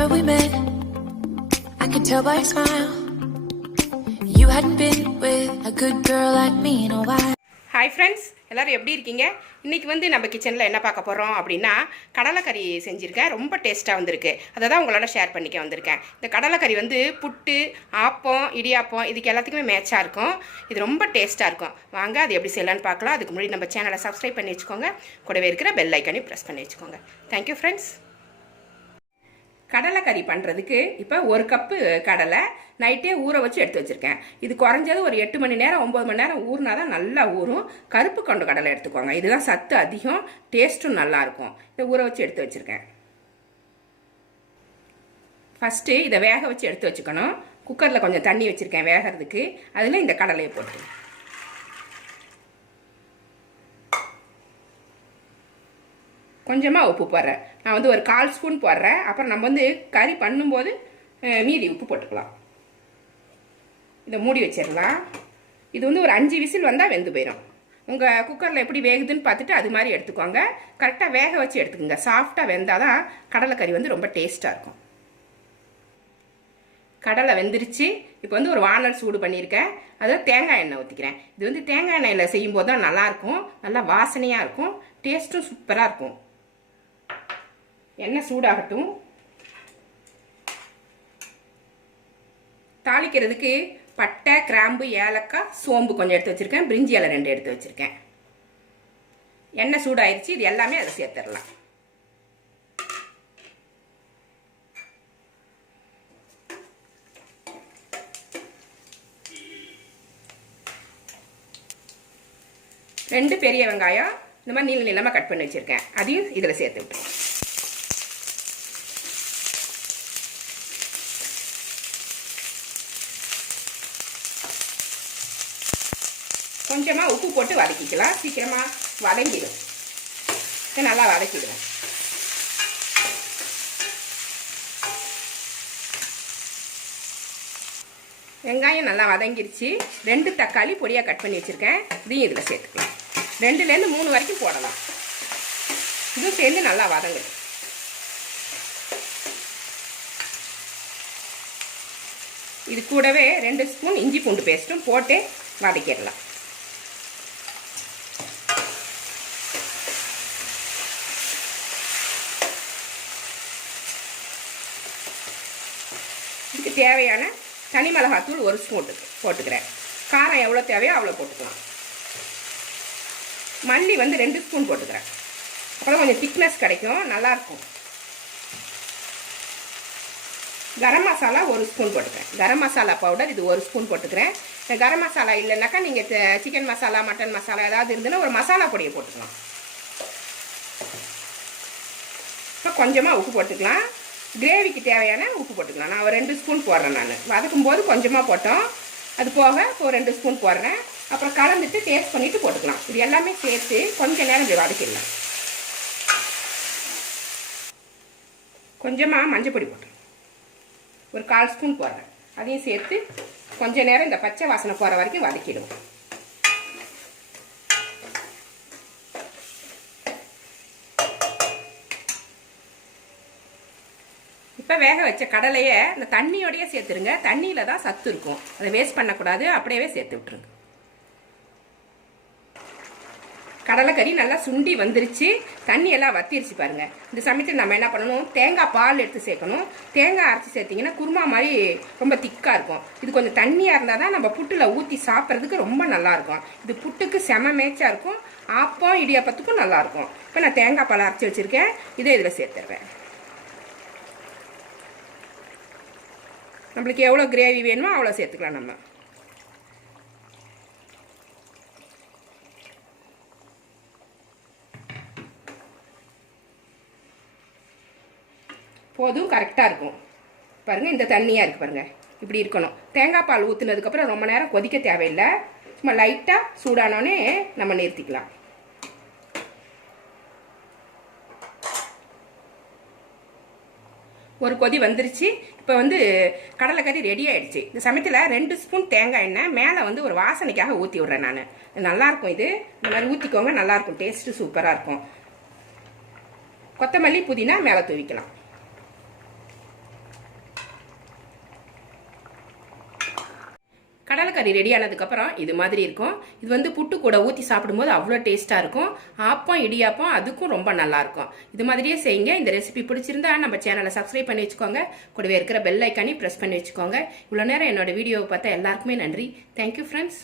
Remember we met, I could tell by your smile. You hadn't been with a good girl like me in a while. Hi friends, எல்லாரும் எப்படி இருக்கீங்க? இன்னைக்கு வந்து நம்ம கிச்சன்ல என்ன பார்க்க போறோம் அப்படினா கடலைக்கறி செஞ்சிருக்கேன். ரொம்ப டேஸ்டா வந்திருக்கு. அத தான் உங்களோட ஷேர் பண்ணிக்க வந்திருக்கேன். இந்த கடலைக்கறி வந்து புட்டு, ஆப்பம், இடியாப்பம் இதுக்கு எல்லாத்துக்குமே மேட்சா இருக்கும். இது ரொம்ப டேஸ்டா இருக்கும். வாங்க அது எப்படி செய்யலாம்னு பார்க்கலாம். அதுக்கு முன்னாடி நம்ம சேனலை சப்ஸ்கிரைப் பண்ணி வெச்சுக்கோங்க. கூடவே இருக்கிற பெல் ஐகானை பிரஸ் பண்ணி வெச்சுக்கோங்க. Thank you friends. கடலைக்கறி பண்ணுறதுக்கு இப்போ 1 கப்பு கடலை நைட்டே ஊற வச்சு எடுத்து வச்சுருக்கேன். இது குறைஞ்சது ஒரு 8 மணி நேரம் 9 மணி நேரம் ஊறினா தான் நல்லா ஊறும். கருப்பு கொண்ட கடலை எடுத்துக்கோங்க. இதுதான் சத்து அதிகம், டேஸ்ட்டும் நல்லாயிருக்கும். இதை ஊற வச்சு எடுத்து வச்சுருக்கேன். ஃபஸ்ட்டு இதை வேக வச்சு எடுத்து வச்சுக்கணும். குக்கரில் கொஞ்சம் தண்ணி வச்சுருக்கேன் வேகிறதுக்கு. அதில் இந்த கடலையை போட்டு கொஞ்சமாக உப்பு போடுறேன். நான் வந்து ஒரு 1/4 ஸ்பூன் போடுறேன். அப்புறம் நம்ம வந்து கறி பண்ணும்போது மீதி உப்பு போட்டுக்கலாம். இதை மூடி வச்சிடலாம். இது வந்து ஒரு 5 விசில் வந்தால் வெந்து போயிடும். உங்கள் குக்கரில் எப்படி வேகுதுன்னு பார்த்துட்டு அது மாதிரி எடுத்துக்கோங்க. கரெக்டாக வேக வச்சு எடுத்துக்கோங்க. சாஃப்டாக வெந்தால் தான் கடலைக்கறி வந்து ரொம்ப டேஸ்ட்டாக இருக்கும். கடலை வெந்துருச்சு. இப்போ வந்து ஒரு வானல் சூடு பண்ணியிருக்கேன். அதில் தேங்காய் எண்ணெய் ஊற்றிக்கிறேன். இது வந்து தேங்காய் எண்ணெயில் செய்யும்போது தான் நல்லாயிருக்கும். நல்லா வாசனையாக இருக்கும். டேஸ்ட்டும் சூப்பராக இருக்கும். எண்ணெய் சூடாகட்டும். தாளிக்கிறதுக்கு பட்டை, கிராம்பு, ஏலக்காய், சோம்பு கொஞ்சம் எடுத்து வச்சுருக்கேன். பிரிஞ்சி இலை 2 எடுத்து வச்சுருக்கேன். எண்ணெய் சூடாயிருச்சு. இது எல்லாமே அதை சேர்த்துடலாம். ரெண்டு பெரிய வெங்காயம் இந்த மாதிரி நீள நீளமாக கட் பண்ணி வச்சுருக்கேன். அதையும் இதில் சேர்த்து விட்டுருக்கேன். கொஞ்சமாக உப்பு போட்டு வதக்கிக்கலாம். சீக்கிரமாக வதங்கிடும். நல்லா வதக்கிடுவேன். வெங்காயம் நல்லா வதங்கிருச்சு. 2 தக்காளி பொடியாக கட் பண்ணி வச்சுருக்கேன். இதையும் இதில் சேர்த்துக்கலாம். 2லேருந்து 3 வரைக்கும் போடலாம். இதுவும் சேர்ந்து நல்லா வதங்கணும். இது கூடவே 2 ஸ்பூன் இஞ்சி பூண்டு பேஸ்ட்டும் போட்டு வதக்கிடலாம். இதுக்கு தேவையான தனி மிளகாத்தூள் 1 ஸ்பூன் போட்டுக்கிறேன். காரம் எவ்வளோ தேவையோ அவ்வளோ போட்டுக்கலாம். மல்லி வந்து 2 ஸ்பூன் போட்டுக்கிறேன். அப்புறம் கொஞ்சம் திக்னஸ் கிடைக்கும், நல்லாயிருக்கும். கரம் மசாலா 1 ஸ்பூன் போட்டுக்கிறேன். கரம் மசாலா பவுடர் இது 1 ஸ்பூன் போட்டுக்கிறேன். கரம் மசாலா இல்லைன்னாக்கா நீங்கள் சிக்கன் மசாலா, மட்டன் மசாலா ஏதாவது இருந்துன்னா ஒரு மசாலா பொடியை போட்டுக்கலாம். இப்போ கொஞ்சமாக உப்பு போட்டுக்கலாம். கிரேவிக்கு தேவையான உப்பு போட்டுக்கலாம். நான் ஒரு 2 ஸ்பூன் போடுறேன். நான் வதக்கும் போது கொஞ்சமாக போட்டோம். அது போக இப்போ 2 ஸ்பூன் போடுறேன். அப்புறம் கலந்துட்டு டேஸ்ட் பண்ணிவிட்டு போட்டுக்கலாம். இது எல்லாமே சேர்த்து கொஞ்சம் நேரம் இப்படி வதக்கிடலாம். கொஞ்சமாக மஞ்சள் பொடி போட்டுருங்க. ஒரு 1/4 ஸ்பூன் போடுறேன். அதையும் சேர்த்து கொஞ்சம் நேரம் இந்த பச்சை வாசனை போகிற வரைக்கும் வதக்கிடுவோம். இப்போ வேக வச்ச கடலையை இந்த தண்ணியோடையே சேர்த்துருங்க. தண்ணியில் தான் சத்து இருக்கும். அதை வேஸ்ட் பண்ணக்கூடாது. அப்படியே சேர்த்து விட்டுருங்க. கடலைக்கறி நல்லா சுண்டி வந்துருச்சு. தண்ணியெல்லாம் வத்திருச்சு பாருங்க. இந்த சமயத்தில் நம்ம என்ன பண்ணணும், தேங்காய் பால் எடுத்து சேர்க்கணும். தேங்காய் அரைச்சி சேர்த்திங்கன்னா குருமா மாதிரி ரொம்ப திக்காக இருக்கும். இது கொஞ்சம் தண்ணியாக இருந்தால் தான் நம்ம புட்டில் ஊற்றி சாப்பிட்றதுக்கு ரொம்ப நல்லாயிருக்கும். இது புட்டுக்கு செம மேய்ச்சாக இருக்கும். ஆப்பம் இடியாப்பத்துக்கும் நல்லாயிருக்கும். இப்போ நான் தேங்காய் பால் அரைச்சி வச்சுருக்கேன். இதை இதில் சேர்த்துருவேன். நம்மளுக்கு எவ்வளோ கிரேவி வேணுமோ அவ்வளோ சேர்த்துக்கலாம். நம்ம போதும், கரெக்டாக இருக்கும். பாருங்கள், இந்த தண்ணியாக இருக்குது பாருங்கள். இப்படி இருக்கணும். தேங்காய் பால் ஊற்றுனதுக்கப்புறம் ரொம்ப நேரம் கொதிக்க தேவையில்லை. சும்மா லைட்டாக சூடானோடனே நம்ம நிறுத்திக்கலாம். ஒரு கொதி வந்துருச்சு. இப்போ வந்து கடலைக்கறி ரெடி ஆகிடுச்சு. இந்த சமயத்தில் 2 ஸ்பூன் தேங்காய் எண்ணெய் மேலே வந்து ஒரு வாசனைக்காக ஊற்றி விட்றேன். நான் நல்லாயிருக்கும். இது இந்த மாதிரி ஊற்றிக்கோங்க. நல்லாயிருக்கும். டேஸ்ட்டு சூப்பராக இருக்கும். கொத்தமல்லி, புதினா மேலே தூவிக்கலாம். கடலைக்கறி ரெடி ஆனதுக்கப்புறம் இது மாதிரி இருக்கும். இது வந்து புட்டு கூட ஊற்றி சாப்பிடும்போது அவ்வளோ டேஸ்ட்டாக இருக்கும். ஆப்பம் இடியாப்பம் அதுக்கும் ரொம்ப நல்லாயிருக்கும். இது மாதிரியே செய்யுங்க. இந்த ரெசிபி பிடிச்சிருந்தா நம்ம சேனலை சப்ஸ்கிரைப் பண்ணி வச்சுக்கோங்க. கூடவே இருக்கிற பெல் ஐக்கானி ப்ரெஸ் பண்ணி வச்சுக்கோங்க. இவ்வளோ நேரம் என்னோட வீடியோவை பார்த்தா எல்லாருக்குமே நன்றி. Thank you friends.